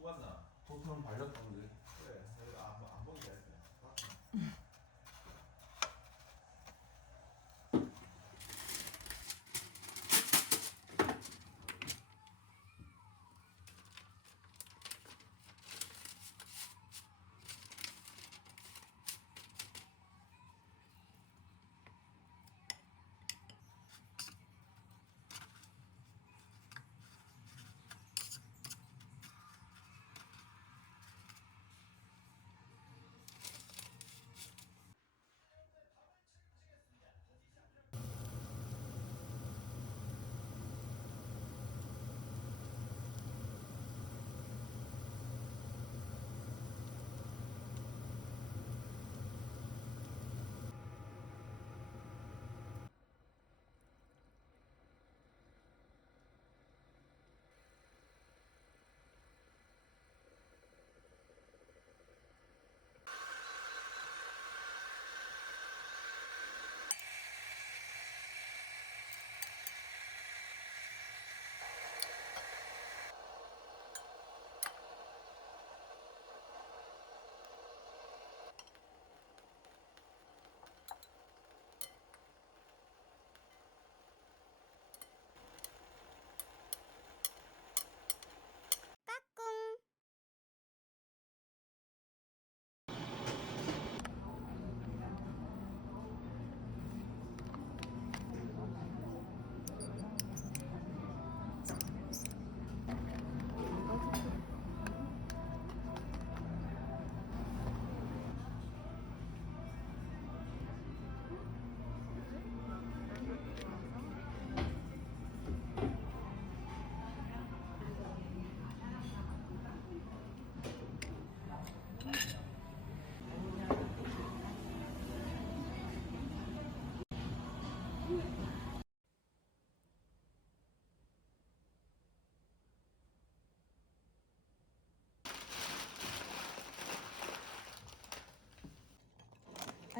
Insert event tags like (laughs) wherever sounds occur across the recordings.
구간나. 보통 발렸던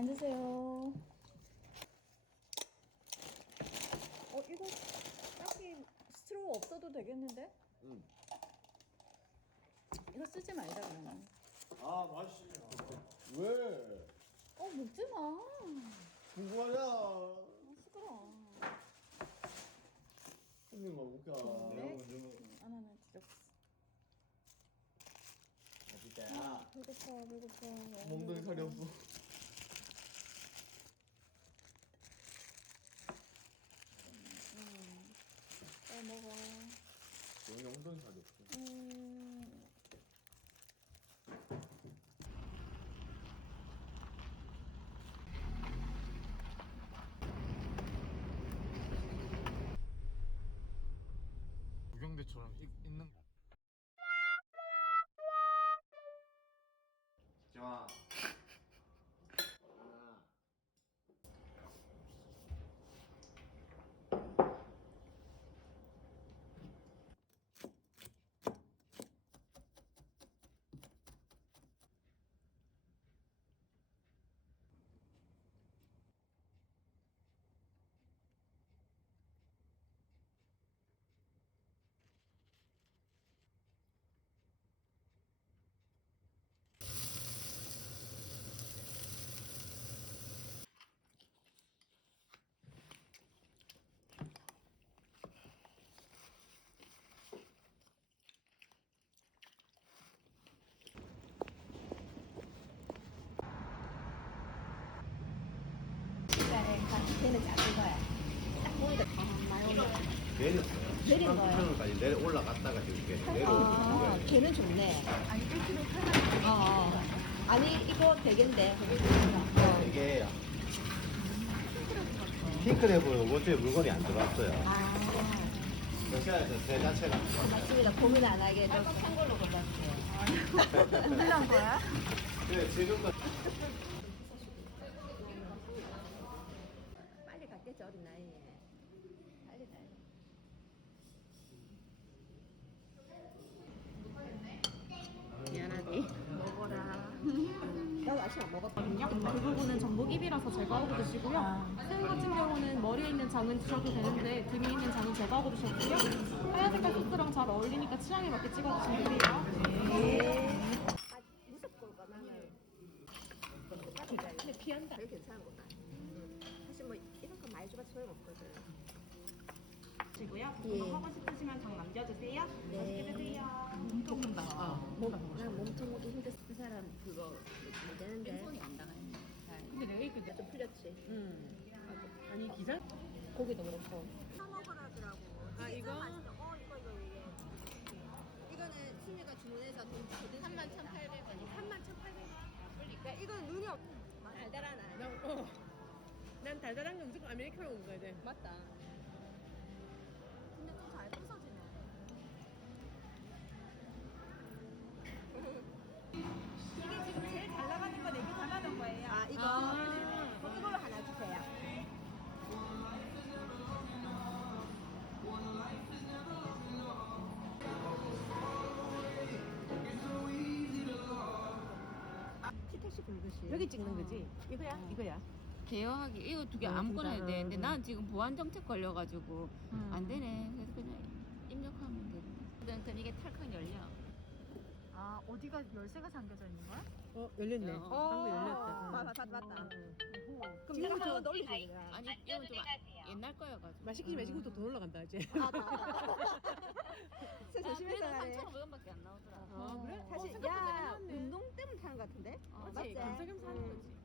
앉으세요. 어, 이거 딱히 스트로우 없어도 되겠는데? 응. 이거 쓰지 말자, 그러면. 아 맛있어. 왜? 어, 먹지 마. 궁금하냐? 어, 시끄러. 형님 뭐 먹을까? 네. 안 하나 진짜. 어디야? 배고파, 배고파. 살이 없어. 빨리 먹어. 여기 엉덩이 살이 없어. 음. 구경대처럼 있, 있는 거. 좋아. 걔는 10평까지 내려 올라갔다가 지금 이렇게 아, 내려오는 걔는 좋네. 아니, 1kg 어, 어. 아니, 이거 되겠는데. 어. 이게 핑크랩은 원래 물건이 안 들어왔어요. 아, 러시아에서 새 자체가 맞습니다. 고민 안 하게 해줘서. 한 걸로 골랐어요. 고민한 거야? 네, 지금도 빨리 갔겠죠, 어린 나이에. 빨리 가야 돼. 미안하지. 먹어라. 나도 아침 안 먹었거든. 있거든요. 그 부분은 전복 입이라서 제거하고 드시고요. 새우 같은 경우는 머리에 있는 장은 드셔도 되는데 등에 있는 장은 제거하고 드셨고요. 하얀 색깔 소스랑 잘 어울리니까 취향에 맞게 찍어 드시면 돼요. 아, 무섭고. 근데 피한다. 되게 괜찮은 거다. 사실 뭐 이런 거 줘도 소용없거든. 드시고요. 예. 더 하고 싶으시면 장 남겨주세요. 네. 맛있게 드세요. 몸, 난 몸통 오기 힘들어. 그 사람 그거 못 되는데. 안 당해. 근데 내가 이거 좀 풀렸지. 응. 아니 기사? 고기도 그렇고. 아 이거? 어 이거 이거 이게. 이거는 수미가 주문해서 돈 31,800원이. 31,800원. 그러니까 이건 눈이 없. 달달하나. 난, 어. 난 달달한 게 무조건 아메리카노 먹어야 돼. 맞다. 이거 그럼 이걸로 하나 주세요. 티택시 긁으시. 여기 찍는 거지? 이거야? 이거야. 개혁하기 이거 두 개 어, 아무거나 해도. 되는데 음. 난 지금 보안 정책 걸려가지고 음. 안 되네. 그래서 그냥 입력하면 되는데. 그럼 이게 탈칵 열려. 아 어디가 열쇠가 잠겨져 있는 거야? 어 열렸네. 어. 방금 열렸다. 응. 맞다 맞다 맞다. 응. 그럼 내가 한번 놀리자. 아니 이건 좀 아- 옛날 거여가지고. 맛있기 면 지금부터 더 올라간다 이제. 아, 나. (laughs) 진짜 아, 조심해서 그래도 가네. 3,500원밖에 안 나오더라. 아 그래? 사실 생각보다 야. 운동 때문에 타는 것 같은데? 어, 맞지? 겸사겸사 하는 거지.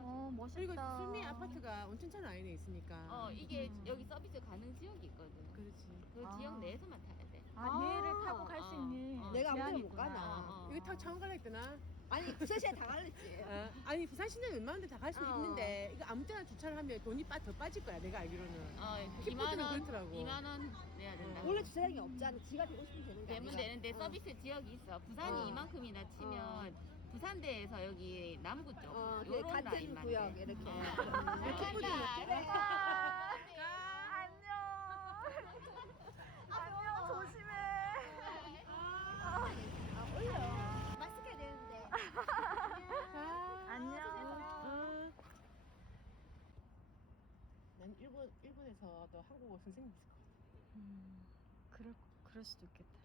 어 그리고 멋있다. 수미 아파트가 온천천 라인에 있으니까. 어 이게 음. 여기 서비스 가능 지역이 있거든. 그렇지. 그 아. 지역 내에서만 타야 돼. 아, 얘를 타고 갈수 어, 있는 어. 내가 아무데나 제한이 못. 가나. 어, 어. 여기 타고 창원 갈라 했더나. 아니 부서시에 다 갈랬지. 아, 아니 부산 시내 웬만한 데 다 갈 수 어. 있는데 이거 아무 때나 주차를 하면 돈이 빠, 더 빠질 거야 내가 알기로는. 어, 키포드는 2만 원, 그렇더라고. 2만 원 내야 된다. 원래 주차장이 없잖아. 지가 되고 싶으면 되는 게 되면 아니라. 되는데 어. 서비스 지역이 있어. 부산이 어. 이만큼이나 치면 부산대에서 여기 남구 쪽 어, 그 요런 같은 라인만 구역 돼. 이렇게. 어. 키포드 그래. 안녕 조심해. 아, 올려. 마스크 해야 되는데. 안녕. 어. 난 일본에서도 한국어 선생님 있을 것 같아. 음, 그럴 그럴 수도 있겠다.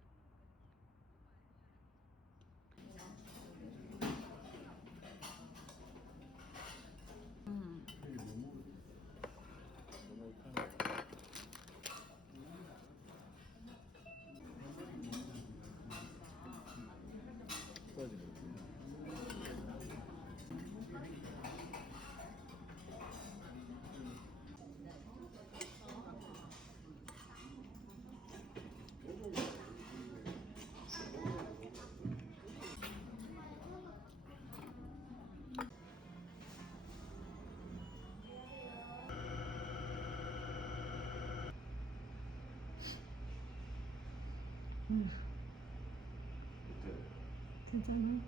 괜찮아?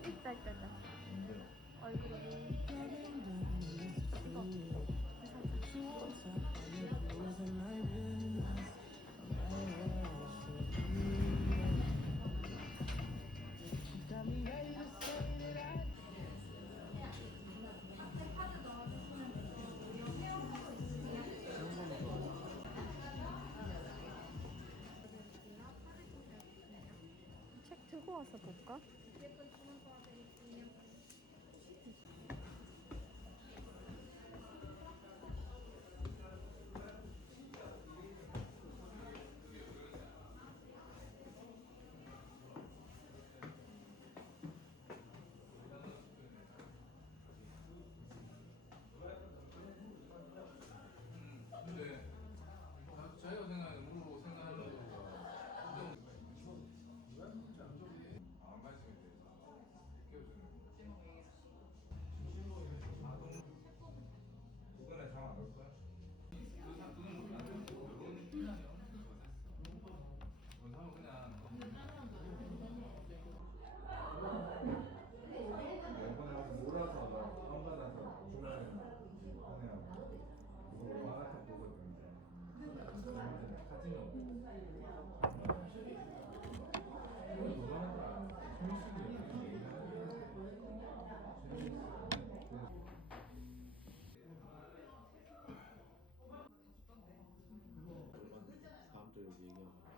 햇빛 잘 때는 얼굴이 이거 책 들고 와서 볼까? There you go.